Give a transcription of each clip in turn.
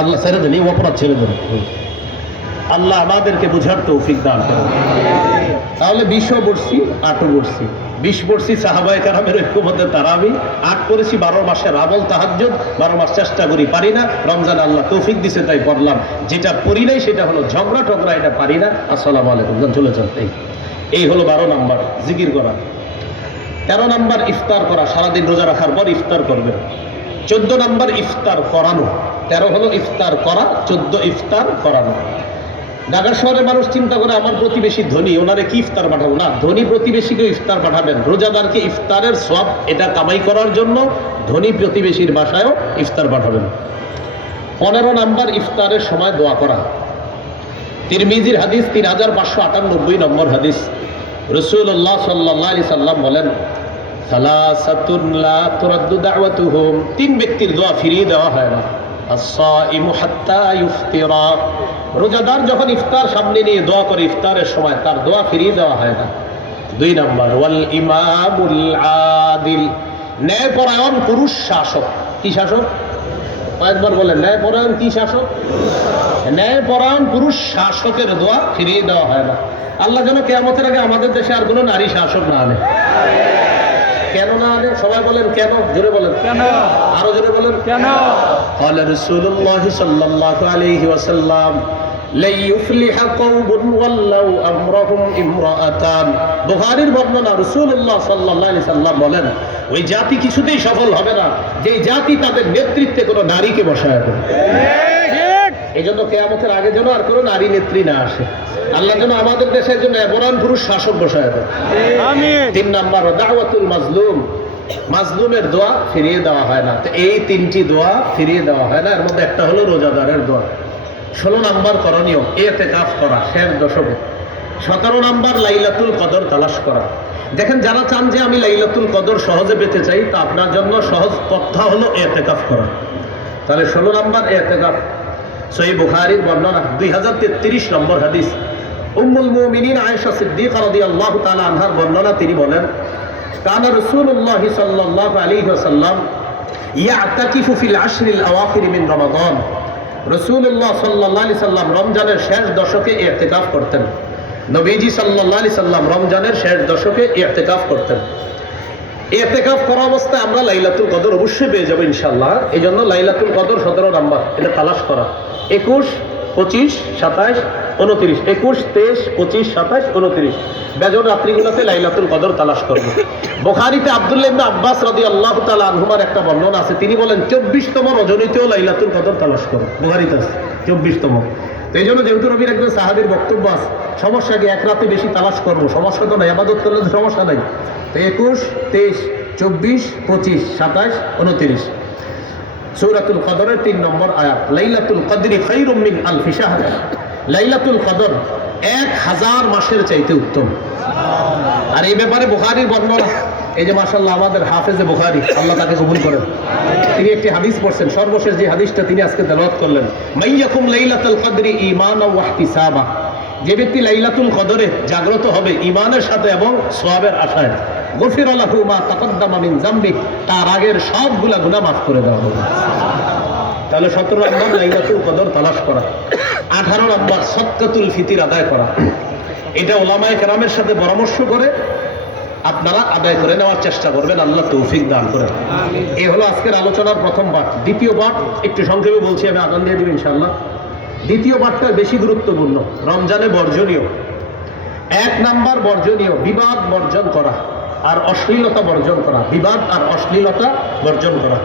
আল্লাহ ছেড়ে দেন, এই অপরাধ ছেড়ে দেন। আল্লাহ আমাদেরকে বুঝার তৌফিক দান করেন। তাহলে 20ও পড়ছি, 8ও পড়ছি। 20 পড়ছি সাহাবায়ে কেরামের ঐক্যমত্যে তারাবি, 8 পড়েছি 12 মাসের আমল তাহাজ্জুদ, 12 মাস চেষ্টা করি, পারি না। রমজান আল্লাহ তৌফিক দিছে তাই পড়লাম। যেটা পড়ি নাই সেটা হলো ঝগড়া টগড়া, এটা পারি না। আসসালামু আলাইকুম, চলে যান। এই হলো 12 নাম্বার জিকির করা। 13 নাম্বার ইফতার করা, সারাদিন রোজা রাখার পর ইফতার করবেন। 14 নাম্বার ইফতার করানো। 13 হলো ইফতার করা, 14 ইফতার করানো। ঢাকা শহরের মানুষ চিন্তা করে আমার প্রতিবেশী ধনী, ওনারে কি ইফতার পাঠাবো? না, ধনী প্রতিবেশীকে ইফতার পাঠাবেন। রোজাদারকে ইফতারের সওয়াব এটা কামাই করার জন্য ধনী প্রতিবেশীর বাসায়ও ইফতার পাঠাবেন। 15 নাম্বার ইফতারের সময় দোয়া করা। তিরমিজির হাদিস 3598 নম্বর হাদিস। রাসূলুল্লাহ সাল্লাল্লাহু আলাইহি সাল্লাম বলেন, সালাসাতুন লা তুরাদ্দু দাওয়াতুহুম, 3 ব্যক্তির দোয়া ফিরিয়ে দেওয়া হয় না। আস-সাইমু হাত্তা ইফতিরা, রোজাদার যখন ইফতার সামনে নিয়ে দোয়া করে ইফতারের সময় তার দোয়া ফিরিয়ে দেওয়া হয় না। 2 নাম্বার ওয়াল ইমামুল আদিল, ন্যায়পরায়ণ পুরুষ শাসক। কি শাসক? কয়েকবার বলেন, ন্যায়পরায়ণ কি শাসক? ন্যায়পরায়ণ পুরুষ শাসকের দোয়া ফিরিয়ে দেওয়া হয় না। আল্লাহ যেন কিয়ামতের আগে আমাদের দেশে আর কোনো নারী শাসক না আনে। কেন না আনে? সবাই বলেন কেন, জোরে বলেন কেন, আরো জোরে বলেন কেন। قال رسول الله صلى الله عليه وسلم لا يفلح قوم ولوا امرهم امرأتان, বুখারীর বর্ণনা। রাসূলুল্লাহ সাল্লাল্লাহু আলাইহি সাল্লাম বলেন, ওই জাতি কিছুতেই সফল হবে না যে জাতি তাদের নেতৃত্বে কোনো নারীকে বসায় দেয়। এই জন্য কিয়ামতের আগে যেন আর কোনো নারী নেত্রী না আসে। আল্লাহ যেন আমাদের দেশের জন্য বরান পুরুষ শাসক বসায় দেয়। আমিন। 3 নাম্বার দাওয়াতুল মাজলুম, মাজলুমের দোয়া ফিরিয়ে দেওয়া হয় না। তো এই 3টি দোয়া ফিরিয়ে দেওয়া হয় না, এর মধ্যে একটা হলো রোজাদারের দোয়া। 16 নাম্বার করণীয় ইতিকাফ করা শেষ দশকে। 17 নাম্বার লাইলাতুল কদর তালাশ করা। দেখেন, যারা চান যে আমি লাইলাতুল কদর সহজে পেতে চাই, তা আপনার জন্য সহজ পথা হলো ইতিকাফ করা। তাহলে 16 নাম্বার ইতিকাফ। সহিহ বুখারীর বর্ণনা 2033 নম্বর হাদিস। উম্মুল মুমিনিন আয়েশা সিদ্দিকা রাদিয়াল্লাহু তাআলা আনহার বর্ণনা, তিনি বলেন, কানা রাসূলুল্লাহ সাল্লাল্লাহু আলাইহি ওয়াসাল্লাম ইয়াতাকিফু ফিল আশরিল আওয়াখির মিন রমাদান, রাসূলুল্লাহ সাল্লাল্লাহু আলাইহি সাল্লাম রমজানের শেষ দশকে ইতিকাফ করতেন। নবীজি সাল্লাল্লাহু আলাইহি সাল্লাম রমজানের শেষ দশকে ইতিকাফ করতেন। ইতিকাফ করা অবস্থায় আমরা লাইলাতুল কদর অবশ্যই পেয়ে যাবো ইনশাআল্লাহ। এই জন্য লাইলাতুল কদর 17 নাম্বার, এটা তালাশ করা। 21, 25, 27, 29, 21, 23, 25, 27, 29 বেজর রাত্রিগুলোতে লাইলাতুল কদর তালাশ করবো। বুখারীতে আব্দুল্লাহ ইবনে আব্বাস রাদিয়াল্লাহু তাআলা আনহুমার একটা বর্ণনা আছে, তিনি বলেন 24তম রজনীতেও লাইলাতুল কদর তালাশ করো। বুখারীতে আছে 24তম। তো এই জন্য যেহেতু নবীর একজন সাহাবীর বক্তব্য আছে, সমস্যা কি এক রাতে বেশি তালাশ করবো? সমস্যা তো নাই, ইবাদত করলে তো সমস্যা নাই। তো 21, 23, 24, 25, 27, 29 সূরাতুল কদরের 3 নম্বর আয়াত। লাইলাতুল কদরি খায়রুম মিন আলফি শাহর, লাইলাতুল কদর 1000 মাসের চাইতে উত্তম। আর এই ব্যাপারে বুখারীর বর্ণনা, এই যে মাশাআল্লাহ আমাদের হাফেজে বুখারী, আল্লাহ তাকে কবুল করেন, তিনি একটি হাদিস পড়ছেন, সর্বশেষ যে হাদিসটা তিনি আজকে তেলাওয়াত করলেন, মাইয়াকুম লাইলাতুল কদরি ঈমানাও ওয়া ইহতিসাবা, যে ব্যক্তি লাইলাতুল কদরে জাগ্রত হবে ঈমানের সাথে এবং সওয়াবের আশায়, গফিরা লাহু মা তাকাদ্দামা মিন যামবি, তার আগের সবগুলা গুনাহ মাফ করে দেওয়া হবে। তাহলে 17 নম্বর লাইলাতুল কদর তালাশ করা। 18 নম্বর সাদকাতুল ফিতর আদায় করা। এটা উলামায়ে কেরামের সাথে পরামর্শ করে আপনারা আদায় করে নেওয়ার চেষ্টা করবেন, আল্লাহ তৌফিক দান করেন। এই হলো আজকের আলোচনার প্রথম পাঠ। দ্বিতীয় পাঠ একটু সংক্ষেপে বলছি, আমি আজান দিয়ে দিব ইনশাআল্লাহ। দ্বিতীয় পাঠটা বেশি গুরুত্বপূর্ণ, রমজানে বর্জনীয়। 1 নাম্বার বর্জনীয়, বিবাদ বর্জন করা আর অশ্লীলতা বর্জন করা। বিবাদ আর অশ্লীলতা বর্জন করা।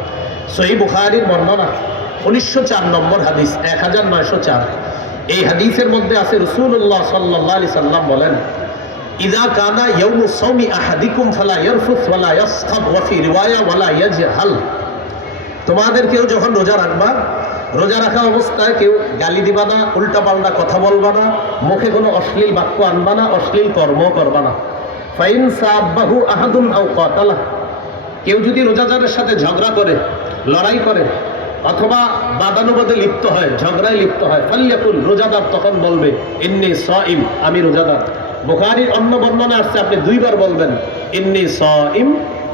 সহিহ বুখারীর বর্ণনা 1904 নম্বর হাদিস, 1904। এই হাদিসের মধ্যে আছে রাসূলুল্লাহ সাল্লাল্লাহু আলাইহি সাল্লাম বলেন, ইযা কানা ইয়াউমু সাওমি আহাদিকুম ফালা ইয়ারফুস ওয়ালা ইয়াসখাব ওয়া ফি রিওয়ায়া ওয়ালা ইয়াজহাল, তোমাদের কেউ যখন রোজা রাখবা, রোজা রাখা অবস্থায় কেউ গালি দিবা না, উল্টাপাল্টা কথা বলবা না, মুখে কোনো অশ্লীল বাক্য আনবা না, অশ্লীল কর্ম করবা না। ফাইন সাবাহু আহাদুন আও কাতালা, কেউ যদি রোজাদারের সাথে ঝগড়া করে, লড়াই করে, অথবা বাদানুবাদে লিপ্ত হয়, ঝগড়ায় লিপ্ত হয়, ফাল্যাকুল, রোজাদার তখন বলবে, ইন্নী সাইম, আমি রোজাদার। বুখারীর অন্য বর্ণনা আসছে আপনি 2 বার বলবেন ইন্নী সাইম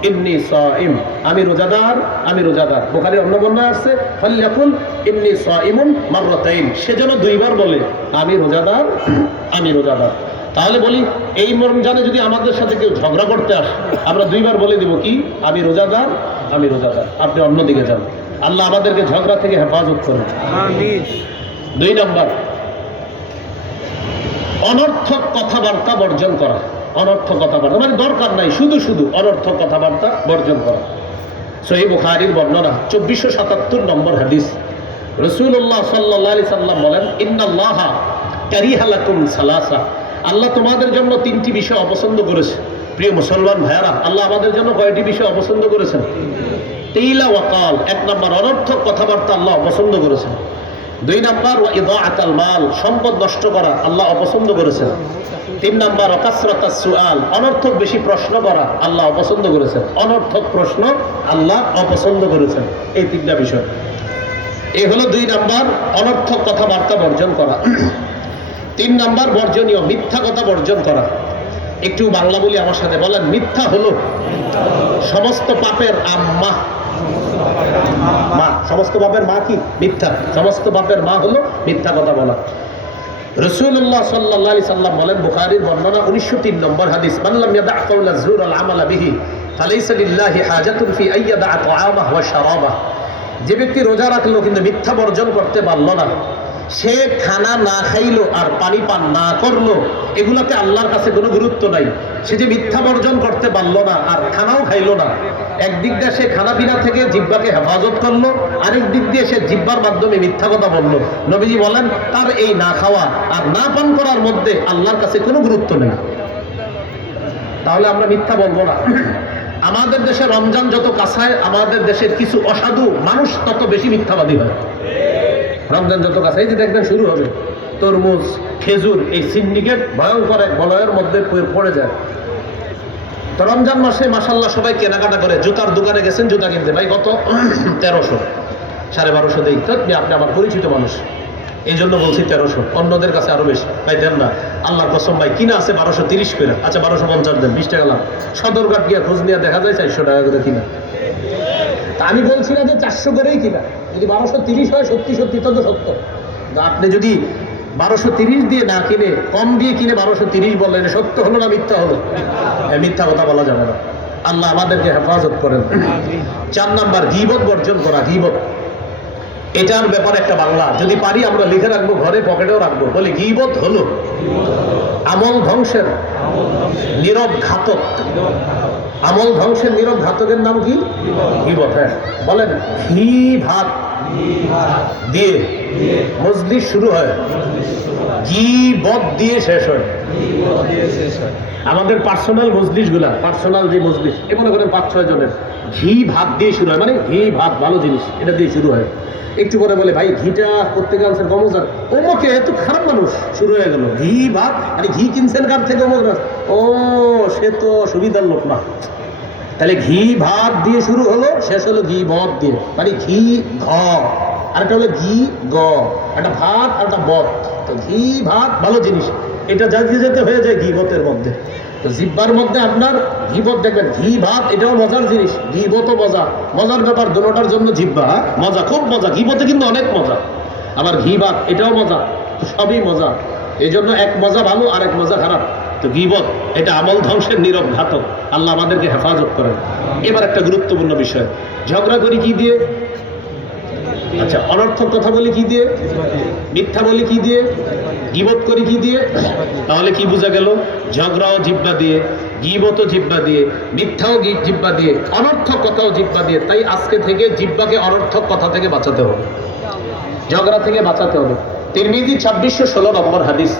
ইন্নী সাইম, আমি রোজাদার, আমি রোজাদার। বুখারীর অন্য বর্ণনায় আছে ফালইয়াকুল ইন্নী সাইমুন মাররাতাইন, সে যেন দুইবার বলে আমি রোজাদার, আমি রোজাদার। তাহলে বলি এই রমজানে যদি আমাদের সাথে কেউ ঝগড়া করতে আসে, আমরা দুইবার বলে দিব কি আমি রোজাদার, আমি রোজাদার, আপনি অন্যদিকে যান। আল্লাহ আমাদেরকে ঝগড়া থেকে হেফাজত করুন, আমিন। 2 নম্বর, অনর্থক কথাবার্তা বর্জন করা। অনর্থক কথাবার্তা মানে দরকার নাই, শুধু শুধু অনর্থক কথাবার্তা বর্জন করা। সহিহ বুখারীর বর্ণনা 2477 নম্বর হাদিস, রাসূলুল্লাহ সাল্লাল্লাহু আলাইহি সাল্লাম বলেন ইন্নাল্লাহা কারিহা লাকুম সালাসা, আল্লাহ তোমাদের জন্য 3টি বিষয় অপছন্দ করেছে। প্রিয় মুসলমান ভাইয়ারা, আল্লাহ আমাদের জন্য কয়টি বিষয় অপছন্দ করেছেন? কিলা ওয়া কাল, 1 নম্বর অনর্থক কথাবার্তা আল্লাহ অপছন্দ করেছেন। 2 নম্বর ওয়া ইদাআতাল মাল, সম্পদ নষ্ট করা আল্লাহ অপছন্দ করেছেন। 3 নম্বর কাসরাতাস সুআল, অনর্থক বেশি প্রশ্ন করা আল্লাহ অপছন্দ করেছেন। অনর্থক প্রশ্ন আল্লাহ অপছন্দ করেছেন। এই 3টা বিষয়, এই হলো 2 নম্বর অনর্থক কথাবার্তা বর্জন করা। 3 নম্বর বর্জনীয় মিথ্যা কথা বর্জন করা। একটু বাংলা বলি আমার সাথে, বলেন মিথ্যা হলো সমস্ত পাপের আম্মা। মা, সমস্ত পাপের মা কি? মিথ্যা। সমস্ত পাপের মা হলো মিথ্যা কথা বলা। রাসূলুল্লাহ সাল্লাল্লাহু আলাইহি সাল্লাম বলেন, বুখারীর বর্ণনা 1903 নম্বর হাদিস, মান লাম ইয়াদা কাওলা যুর আল আমালা বিহি ফালাইসা লিল্লাহি হাজাতুন ফি আইয়াদা তাআমাহু ওয়া শারাবাহু, যে ব্যক্তি রোজা রাখলো কিন্তু মিথ্যা বর্জন করতে পারলো না, সে খানা না খাইলো আর পানি পান না করলো, এগুলাতে আল্লাহর কাছে কোনো গুরুত্ব নাই। সে যে মিথ্যা বর্জন করতে পারলো না আর খানাও খাইলো না, একদিক দিয়ে সে খানা পিনা থেকে জিহ্বাকে হেফাজত করলো, আরেক দিক দিয়ে সে জিহ্বার মাধ্যমে মিথ্যা কথা বললো। নবীজি বলেন তার এই না খাওয়া আর না পান করার মধ্যে আল্লাহর কাছে কোনো গুরুত্ব নেই। তাহলে আমরা মিথ্যা বলবো না। আমাদের দেশে রমজান যত কাছায়, আমাদের দেশের কিছু অসাধু মানুষ তত বেশি মিথ্যাবাদী হয়। রমজান যত কাছে, এই যে দেখবেন শুরু হবে তরমুজ, খেজুর, এই সিন্ডিকেট ভয়ঙ্কর এক বলয়ের মধ্যে পড়ে যায়। তো রমজান মাসে মাশাআল্লাহ সবাই কেনাকাটা করে। জুতার দোকানে গেছেন জুতা কিনতে, ভাই কত? 1300, 1250 দেই। তো আপনি আমার পরিচিত মানুষ, এই জন্য বলছি 1300, অন্যদের কাছে আরো বেশি। ভাই দেন না, আল্লাহর কসম ভাই, কিনা আছে 1230 করে। আচ্ছা 1250 দেন, 20 টাকা লাভ। সদরঘাট গিয়ে খোঁজ নিয়ে দেখা যায় 400 টাকা করে কিনা। তা আমি বলছি না যে 400 করেই কিনা, যদি 1230 হয় সত্যি সত্যি তো সত্য। আপনি যদি 1230 দিয়ে না কিনে কম দিয়ে কিনে 1230 বললেন, সত্য হলো না মিথ্যা হলো? মিথ্যা কথা বলা যাবে না। আল্লাহ আমাদেরকে হেফাজত করেন। 4 নাম্বার গীবত বর্জন করা। গীবত, এটার ব্যাপারে একটা বাংলা যদি পারি আমরা লিখে রাখবো, ঘরে পকেটেও রাখবো। বলি গীবত হলো আমল ধ্বংসের নীরব ঘাতক। আমল ধ্বংসের নীরব ঘাতকের নাম কি? গীবত। হ্যাঁ, বলেন ঘি ভাত দিয়ে মজলিস শুরু হয়, গীবত দিয়ে শেষ হয়। আমাদের পার্সোনাল মজলিস গুলা, পার্সোনাল যে মজলিস, এ মনে করেন 5-6 জনের, ঘি ভাত দিয়ে শুরু হয়। মানে ঘি ভাত ভালো জিনিস, এটা দিয়ে শুরু হয়। একটু করে বলে ভাই ঘিটা করতে গেছেন কমজার, ওমকে এত খারাপ মানুষ, শুরু হয়ে গেল ঘি ভাত। আরে ঘি কিনছেন কার থেকে? অমুক, ও সে তো সুবিধার লোক না। তাহলে ঘি ভাত দিয়ে শুরু হলো, শেষ হলো ঘি বদ দিয়ে। মানে ঘি ঘ, আর একটা হলো ঘি গ, একটা ভাত আর একটা বদ। তো ঘি ভাত ভালো জিনিস, এটা যাতে যেতে হয়ে যায় গীবতের মধ্যে। তো জিহ্বার মধ্যে আপনার গীবত দেখবেন, ঘি ভাত এটাও মজার জিনিস, গীবতও মজা। মজার ব্যাপার, দুটোটার জন্য জিহ্বা মজা, খুব মজা। গীবতে কিন্তু অনেক মজা, আবার ঘি ভাত এটাও মজা, সবই মজা। এই জন্য এক মজা ভালো আর এক মজা খারাপ। তো গীবত এটা আমল ধ্বংসের নীরব ঘাতক। আল্লাহ আমাদেরকে হেফাজত করেন। এবার একটা গুরুত্বপূর্ণ বিষয়, ঝগড়া করি কি দিয়ে? আচ্ছা, অনর্থক কথা বলি কি দিয়ে? মিথ্যা বলি কি দিয়ে? গীবত করি কি দিয়ে? তাহলে কি বোঝা গেল? ঝগড়াও জিহ্বা দিয়ে, গীবতও জিহ্বা দিয়ে, মিথ্যাও জিহ্বা দিয়ে, অনর্থক কথাও জিহ্বা দিয়ে। তাই আজকে থেকে জিহ্বাকে অনর্থক কথা থেকে বাঁচাতে হবে, ঝগড়া থেকে বাঁচাতে হবে। তিরমিজি 2616 নম্বর হাদিস,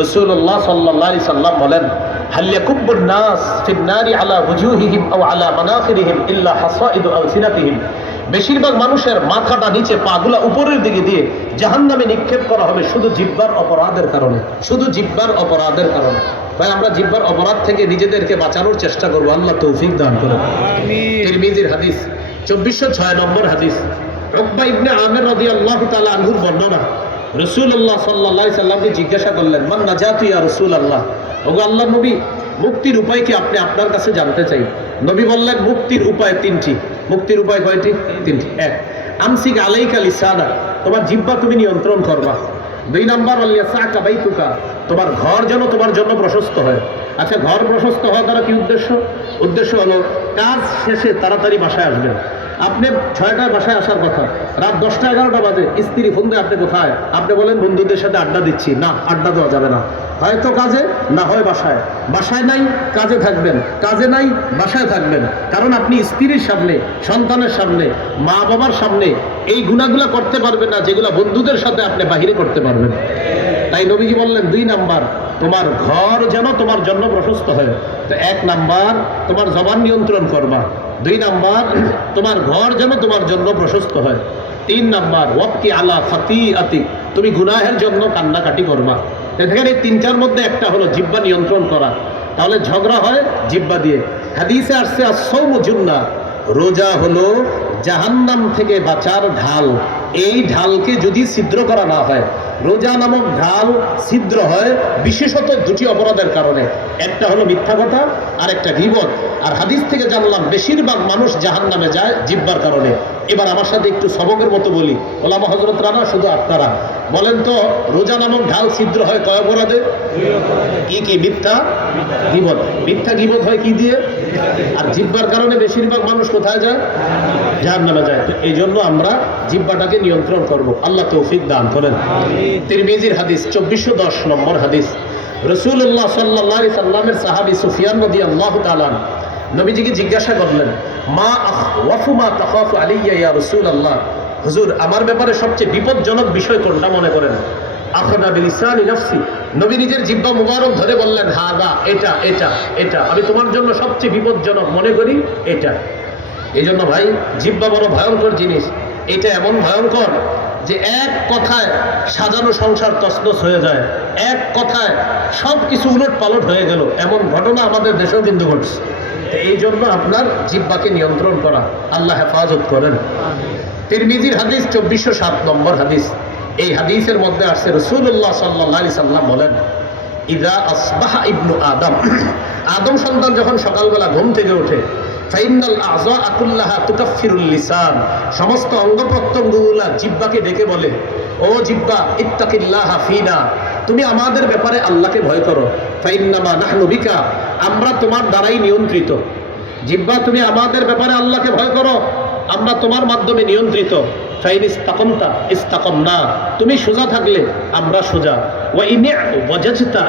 রাসূলুল্লাহ সাল্লাল্লাহু আলাইহি সাল্লাম বলেন, হাল ইয়াকুব্বুন নাস ফিন নারি আলা ওয়ুজুহিহিম আও আলা মানাখিরিহিম ইল্লা হাসাইদু আলসিনাতিহিম। বেশিরভাগ মানুষের মাথাটা নিচে, পাগুলা উপরের দিকে দিয়ে জাহান্নামে নিক্ষেপ করা হবে শুধু জিহ্বার অপরাধের কারণে, শুধু জিহ্বার অপরাধের কারণে। ভাই আমরা জিহ্বার অপরাধ থেকে নিজেদেরকে বাঁচানোর চেষ্টা করবো, আল্লাহ তৌফিক দান করেন। তিরমিজির হাদিস 2406 নম্বর হাদিস, উকবা ইবনে আমির রাদিয়াল্লাহু তাআলা আনহুর বর্ণনা, রাসূলুল্লাহ সাল্লাল্লাহু আলাইহি সাল্লামকে জিজ্ঞাসা করলেন, মান নাজাতু ইয়া রাসূলুল্লাহ, ওগো আল্লাহর নবী, মুক্তির উপায় কি আপনি আপনার কাছে জানতে চাই। নবী বললেন মুক্তির উপায় তিনটি। মুক্তির উপায় কয়টি? তিনটি। এক, আমসিক আলাইকা লিসানা, তোমার জিহ্বা তুমি নিয়ন্ত্রণ করবা। দুই নাম্বার, ওয়ালিয়াসাকা বাইতুকা, তোমার ঘর যেন তোমার জন্য প্রশস্ত হয়। আচ্ছা, ঘর প্রশস্ত হওয়া দ্বারা কি উদ্দেশ্য? উদ্দেশ্য হলো কাজ শেষে তাড়াতাড়ি বাসায় আসবেন। আপনি 6টায় বাসায় আসার কথা, রাত 10টা 11টা বাজে স্ত্রী ফোন দেয়, আপনি কোথায়? আপনি বলেন বন্ধুদের সাথে আড্ডা দিচ্ছি। না, আড্ডা দেওয়া যাবে না, হয়তো কাজে, না হয় বাসায়। বাসায় নাই, কাজে থাকবেন, কাজে নাই, বাসায় থাকবেন। কারণ আপনি স্ত্রীর সামনে, সন্তানের সামনে, মা বাবার সামনে এই গুণাগুলা করতে পারবেন না যেগুলা বন্ধুদের সাথে আপনি বাহিরে করতে পারবেন। তাই নবীজি বললেন 2 নাম্বার, তোমার ঘর যেন তোমার জন্য প্রশস্ত হয়। তো 1 নাম্বার, তোমার জবান নিয়ন্ত্রণ করবা। 2 নাম্বার, তোমার ঘর যেন তোমার জন্য প্রশস্ত হয়। 3 নাম্বার, ওয়াবকি আলা খাতিআতিক, তুমি গুনাহের জন্য কান্নাকাটি করবা। দেখেন, এই 3টার মধ্যে একটা হলো জিহ্বা নিয়ন্ত্রণ করা। তাহলে ঝগড়া হয় জিহ্বা দিয়ে। হাদিসে আসছে আস-সাওমু জুন্নাহ, রোজা হলো জাহান্নাম থেকে বাঁচার ঢাল। এই ঢালকে যদি ছিদ্র করা না হয়, রোজা নামক ঢাল ছিদ্র হয় বিশেষত 2টি অপরাধের কারণে। একটা হলো মিথ্যা কথা, আর একটা গীবত। আর হাদিস থেকে জানলাম বেশিরভাগ মানুষ জাহান্নামে যায় জিহ্বার কারণে। এবার আমার সাথে একটু সবকের মতো বলি, ওলামা হযরতরা না, শুধু আপনারা বলেন তো, রোজা নামক ঢাল ছিদ্র হয় কয় অপরাধে? কি? মিথ্যা, গীবত। মিথ্যা গীবত হয় কি দিয়ে? আর জিহ্বার কারণে বেশিরভাগ মানুষ কোথায় যায়? জাহান্নামে যায়। তো এই জন্য আমরা জিহ্বাটাকে নিয়ন্ত্রণ করব। আল্লাহ তৌফিক দান করেন। তিরমিজির হাদিস 2410 নম্বর হাদিস, রাসূলুল্লাহ সাল্লাল্লাহু আলাইহি সাল্লামের সাহাবী সুফিয়ান রাদিয়াল্লাহু তাআলা নবীজিকে জিজ্ঞাসা করলেন, মা আখওয়াফু মা তাখাফু আলাইয়া ইয়া রাসূলুল্লাহ, হুজুর আমার ব্যাপারে সবচেয়ে বিপজ্জনক বিষয় কোনটা মনে করেন? আখনা বিলিসানি নাফসি, নবী নিজের জিহ্বা মুবারক ধরে বললেন, হাদা, এটা এটা এটা আমি তোমার জন্য সবচেয়ে বিপজ্জনক মনে করি এটা। এই জন্য ভাই, জিহ্বা বড় ভয়ঙ্কর জিনিস। এটা এমন ভয়ঙ্কর যে এক কথায় সাজানো সংসার তছনছ হয়ে যায়, এক কথায় সব কিছু উলট পালট হয়ে গেল, এমন ঘটনা আমাদের দেশেও কিন্তু ঘটছে। এই জন্য আপনার জিহ্বাকে নিয়ন্ত্রণ করা, আল্লাহ হেফাজত করেন। তিরমিজির হাদিস 2407 নম্বর হাদিস, এই হাদিসের মধ্যে আসছে রাসূলুল্লাহ সাল্লাল্লাহু আলাইহি সাল্লাম বলেন, ইযা আসবাহা ইবনু আদম, আদম সন্তান যখন সকালবেলা ঘুম থেকে ওঠে, ফাইনাল আযা কুল্লাহা তুকাফিরুল লিসান, সমস্ত অঙ্গ প্রত্যঙ্গগুলা জিহ্বাকে ডেকে বলে, ও জিহ্বা ইত্তাকিল্লাহা ফিনা, তুমি আমাদের ব্যাপারে আল্লাহকে ভয় করো। ফাইন্নামা নাহনু বিকা, আমরা তোমার দ্বারাই নিয়ন্ত্রিত। জিহ্বা, তুমি আমাদের ব্যাপারে আল্লাহকে ভয় করো, আমরা তোমার মাধ্যমে নিয়ন্ত্রিত। ফাইন ইস্তাকামতা ইস্তাকামনা, তুমি সোজা থাকলে আমরা সোজা। ওয়া ইন ওয়াজাজতা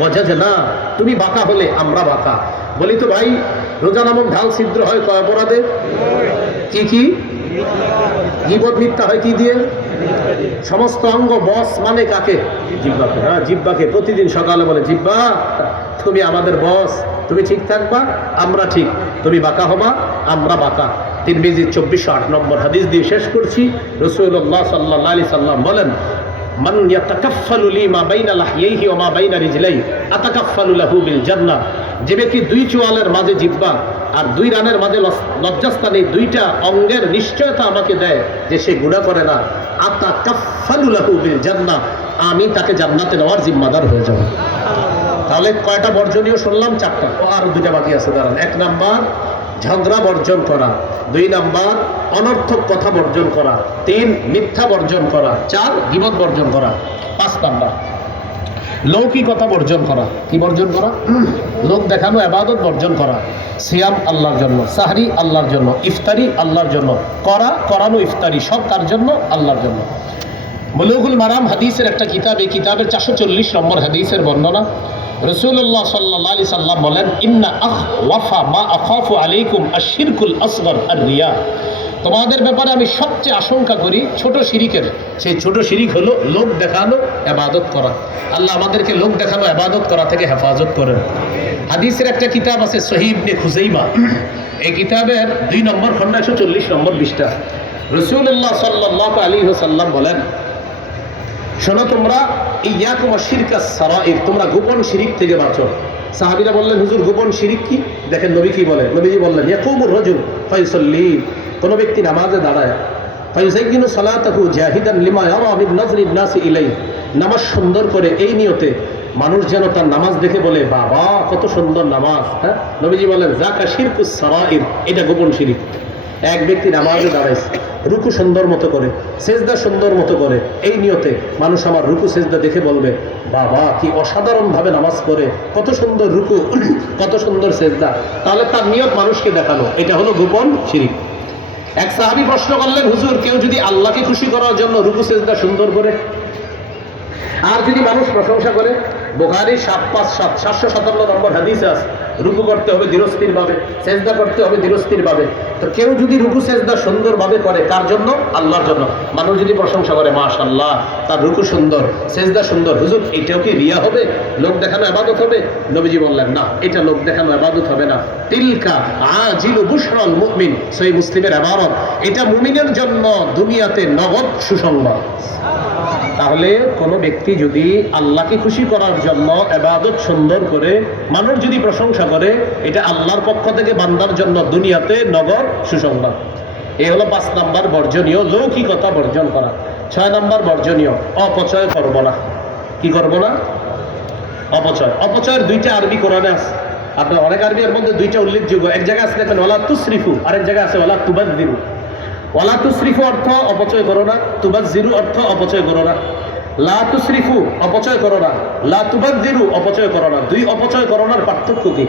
ওয়াজাজনা, তুমি বাঁকা হলে আমরা বাঁকা। বলি তো ভাই, রোজা নামক ঢাল ছিদ্র হয় কয় অপরাধে? কি? গীবত, মিথ্যা হয় কি দিয়ে? সমস্ত অঙ্গ বস মানে কাকে? জিহ্বাকে। হ্যাঁ, জিহ্বাকে প্রতিদিন সকালে বলে, জিহ্বা তুমি আমাদের বস, তুমি ঠিক থাকবা আমরা ঠিক, তুমি বাঁকা হবা আমরা বাঁকা। তিরমিজি 2408 নম্বর হাদিস দিয়ে শেষ করছি। রাসূলুল্লাহ সাল্লাল্লাহু আলাইহি সাল্লাম বলেন, মান ইয়াতাকাফফালু লি মা বাইনা লাহইহি ওয়া মা বাইনা রিজলাই আতাকাফফালু লাহু বিল জান্নাহ, যে ব্যক্তি 2 চোয়ালের মাঝে জিহ্বা আর 2 রানের মাঝে লজ্জাস্থানে 2টা অঙ্গের নিশ্চয়তা আমাকে দেয় যে সে গুনাহ করে না, আতাকাফফালু লাহু বিল জান্নাহ, আমি তাকে জান্নাতে নেওয়ার জিম্মাদার হয়ে যাব। তাহলে কয়টা বর্জনীয় শুনলাম? 4টা। ও আর 2টা বাকি আছে, দাঁড়ান। 1 নাম্বার ঝগড়া বর্জন করা, 2 নাম্বার অনর্থক কথা বর্জন করা, 3 মিথ্যা বর্জন করা, 4 গীবত বর্জন করা, 5 নাম্বার লৌকিকতা বর্জন করা। কি বর্জন করা? লোক দেখানো ইবাদত বর্জন করা। সিয়াম আল্লাহর জন্য, সাহরি আল্লাহর জন্য, ইফতারি আল্লাহর জন্য, করানো ইফতারি সব কার জন্য? আল্লাহর জন্য। বুলুগুল মারাম হাদিসের একটা কিতাব, এই কিতাবের 440 নম্বর হাদিসের বর্ণনা। রাসূলুল্লাহ সাল্লাল্লাহু আলাইহি সাল্লাম বলেন, ইন্না আখওয়াফা মা আখাফু আলাইকুম আশ-শিরকুল আসগর আর-রিয়া, তোমাদের ব্যাপারে আমি সবচেয়ে আশঙ্কা করি ছোট শিরিকের। সেই ছোট শিরিক হলো লোক দেখানো ইবাদত করা। আল্লাহ আমাদেরকে লোক দেখানো ইবাদত করা থেকে হেফাজত করেন। হাদিসের একটা কিতাব আছে সহিহ ইবনে খুজাইমা, এই কিতাবের 2 নম্বর খণ্ড 140 নম্বর পৃষ্ঠা। রাসূলুল্লাহ সাল্লাল্লাহু আলাইহি ওয়াসাল্লাম বলেন, শোনো তোমরা, ইয়াকুম আশ-শিরকাস সারাইর, তোমরা গোপন শিরিক থেকে বাঁচো। সাহাবীরা বললেন, হুজুর গোপন শিরিক কি? দেখেন নবী কি বলেন। নবীজি বললেন, ইয়াকুমুর রাজুল ফায়ুসাল্লি, কোন ব্যক্তি নামাজে দাঁড়ায়, ফায়ুযায়্যিনু সালাতাহু জাহিদান লিমা ইয়ারা মিন নাযরিন নাসি ইলাইহি, নামাজ সুন্দর করে এই নিয়তে মানুষ যেন তার নামাজ দেখে বলে বাবা কত সুন্দর নামাজ। হ্যাঁ, নবীজি বলেন যাকা শিরকুস সারাইর, এটা গোপন শিরিক। এক ব্যক্তি নামাজে দাঁড়াইছে, রুকু সুন্দর মতো করে, সেজদা সুন্দর মতো করে, এই নিয়তে মানুষ আমার রুকু সেজদা দেখে বলবে বাবা কি অসাধারণ ভাবে নামাজ পড়ে, কত সুন্দর রুকু, কত সুন্দর সেজদা, তাহলে তার নিয়ত মানুষকে দেখানো, এটা হলো গোপন শিরিক। এক সাহাবী প্রশ্ন করলেন, হুজুর কেউ যদি আল্লাহকে খুশি করার জন্য রুকু সেজদা সুন্দর করে আর যদি মানুষ প্রশংসা করে, বুখারী 757 নম্বর হাদিসে আছে রুকু করতে হবে ধীরস্থির ভাবে, সেজদা করতে হবে ধীরস্থির ভাবে। তো কেউ যদি রুকু সেজদা সুন্দর ভাবে করে, কার জন্য? আল্লাহর জন্য। মানুষ যদি প্রশংসা করে মাশাআল্লাহ তার রুকু সুন্দর, সেজদা সুন্দর, হুজুর এটাও কি রিয়া হবে, লোক দেখানো ইবাদত হবে? নবীজি বললেন না, এটা লোক দেখানো ইবাদত হবে না। তিলকা আজিলু বুশরাল মুমিন, সহিহ মুসলিমের ইবারত, এটা মুমিনের জন্য দুনিয়াতে নগদ সুসংবাদ। তাহলে কোনো ব্যক্তি যদি আল্লাহকে খুশি করার জন্য ইবাদত সুন্দর করে মানুষ যদি প্রশংসা করে, এটা আল্লাহর পক্ষ থেকে বান্দার জন্য দুনিয়াতে নগদ সুসংবাদ। এই হলো 5 নাম্বার বর্জনীয়, লৌকিকতা বর্জন করা। 6 নাম্বার বর্জনীয়, অপচয় করব না। কি করব না? অপচয়। অপচয়ের 2টা আরবি কোরআনে আছে। আপনার অনেক আরবির মধ্যে 2টা উল্লেখযোগ্য। এক জায়গায় আছে দেখেন ওয়ালা তুসরিফু, আরেক জায়গায় আছে ওয়ালা তুবাযজিরু। ওয়ালা তুসরিফু অর্থ অপচয় করো না, তুবাযজিরু অর্থ অপচয় করো না। লা তুসরিফু অপচয় করো না, লা তুবাযজিরু অপচয় করো না। 2 অপচয় করোনার পার্থক্য কি?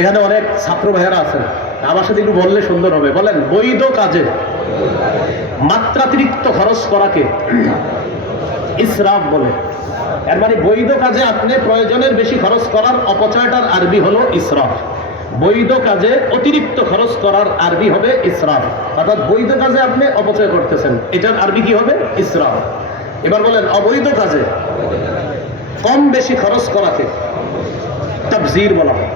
এখানে অনেক ছাত্র ভাইয়েরা আছেন, আমার সাথে একটু বললে সুন্দর হবে। বলেন, বৈধ কাজে মাত্রাতিরিক্ত খরচ করাকে ইসরাফ বলে। এর মানে বৈধ কাজে আপনি প্রয়োজনের বেশি খরচ করার অপচয়টার আরবি হলো ইসরাফ। বৈধ কাজে অতিরিক্ত খরচ করার আরবি হবে ইসরাফ। অর্থাৎ বৈধ কাজে আপনি অপচয় করতেছেন, এটার আরবি কি হবে? ইসরাফ। এবার বলেন, অবৈধ কাজে কম বেশি খরচ করাকে তাবযীর বলা হয়।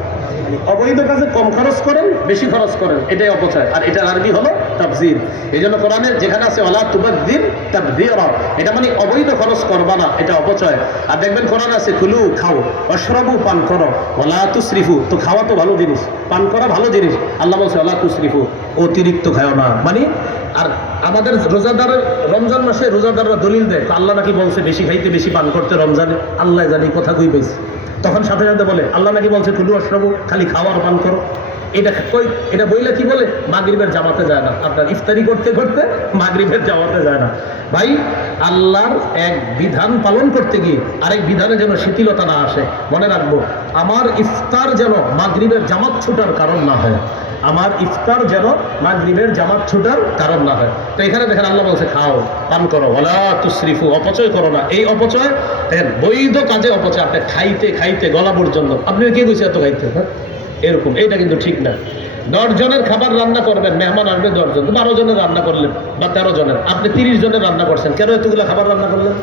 অবৈধ কাজে কম খরচ করেন, বেশি খরচ করেন, এটাই অপচয়, আর এটার আরবি হলো তাবযীর। এই জন্য কোরআনে যেখানে আছে ওয়ালা তুবাযজির তাবযীরা, এটা মানে অবৈধ খরচ করবা না, এটা অপচয়। আর দেখবেন কোরআন আছে কুলু, খাও, ওয়াশরাবু, পান করো, ওয়ালা তুসরিফু, তো খাওয়া তো ভালো জিনিস, পান করা ভালো জিনিস, আল্লাহ বলছে ওয়ালা তুসরিফু, অতিরিক্ত খাও না। মানে আর আমাদের রোজাদারের রমজান মাসে রোজাদাররা দলিল দেয় আল্লাহ নাকি বলছে বেশি খাইতে বেশি পান করতে রমজানে, আল্লাহ জানি কথা কই পেয়েছে, তখন সাথে সাথে বলে আল্লাহ নাকি বলছে কুলু ওয়াশরাবু, খালি খাওয়া আর পান করো। এটা কই? এটা বইলে কি বলে? মাগরিবের জামাতে যায় না, আপনার ইফতারি করতে করতে মাগরিবের জামাতে যায় না। ভাই, আল্লাহর এক বিধান পালন করতে গিয়ে আরেক বিধানে যেন শিথিলতা না আসে। মনে রাখবো, আমার ইফতার যেন মাগরিবের জামাত ছুটার কারণ না হয়, আমার ইফতার যেন মাগরিবের জামাত ছুটার কারণ না হয়। তো এখানে দেখেন আল্লাহ বলছে খাও, পান করো, ওয়ালা তুসরিফু, অপচয় করো না। এই অপচয় দেখেন, বৈধ কাজে অপচয়। আপনি খাইতে খাইতে গলা পর্যন্ত, আপনি কে কইছে এত খাইতে? হ্যাঁ, এরকম, এটা কিন্তু ঠিক না। 10 জনের খাবার রান্না করবেন, মেহমান আসবে 10 জন, 12 জনের রান্না করলেন বা 13 জনের, আপনি 30 জনের রান্না করছেন, কেন এতগুলো খাবার রান্না করলেন?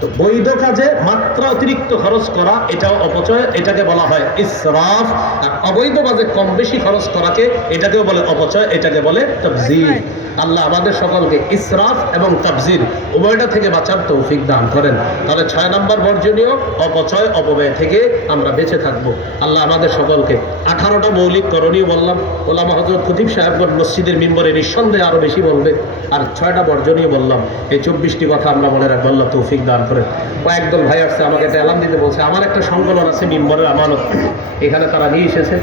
তো বৈধ কাজে মাত্রা অতিরিক্ত খরচ করা, এটাও অপচয়, এটাকে বলা হয় ইসরাফ। আর অবৈধ কাজে কম বেশি খরচ করাকে, এটাকেও বলে অপচয়, এটাকে বলে তাবযীর। আল্লাহ আমাদের সকলকে ইসরাফ এবং তাবযীর উভয়টা থেকে বাঁচার তৌফিক দান করেন। তাহলে 6 নম্বর বর্জনীয়, অপচয় অপব্যয় থেকে আমরা বেঁচে থাকবো। আল্লাহ আমাদের সকলকে 18টা মৌলিক করণীয় বললাম, ওলামা হযরত খতিব সাহেবগণ মসজিদের মিম্বরে নিঃসন্দেহে আরো বেশি বলবে, আর 6টা বর্জনীয় বললাম। এই 24টি কথা আমরা মনে রাখবো, আল্লাহ তৌফিক দান করে। কয়েকদল ভাই আসছে, আমাকে একটা এলান দিতে বলছে, আমার একটা সংকলন আছে মিম্বরের আমানত, এখানে তারা নিয়ে এসেছে।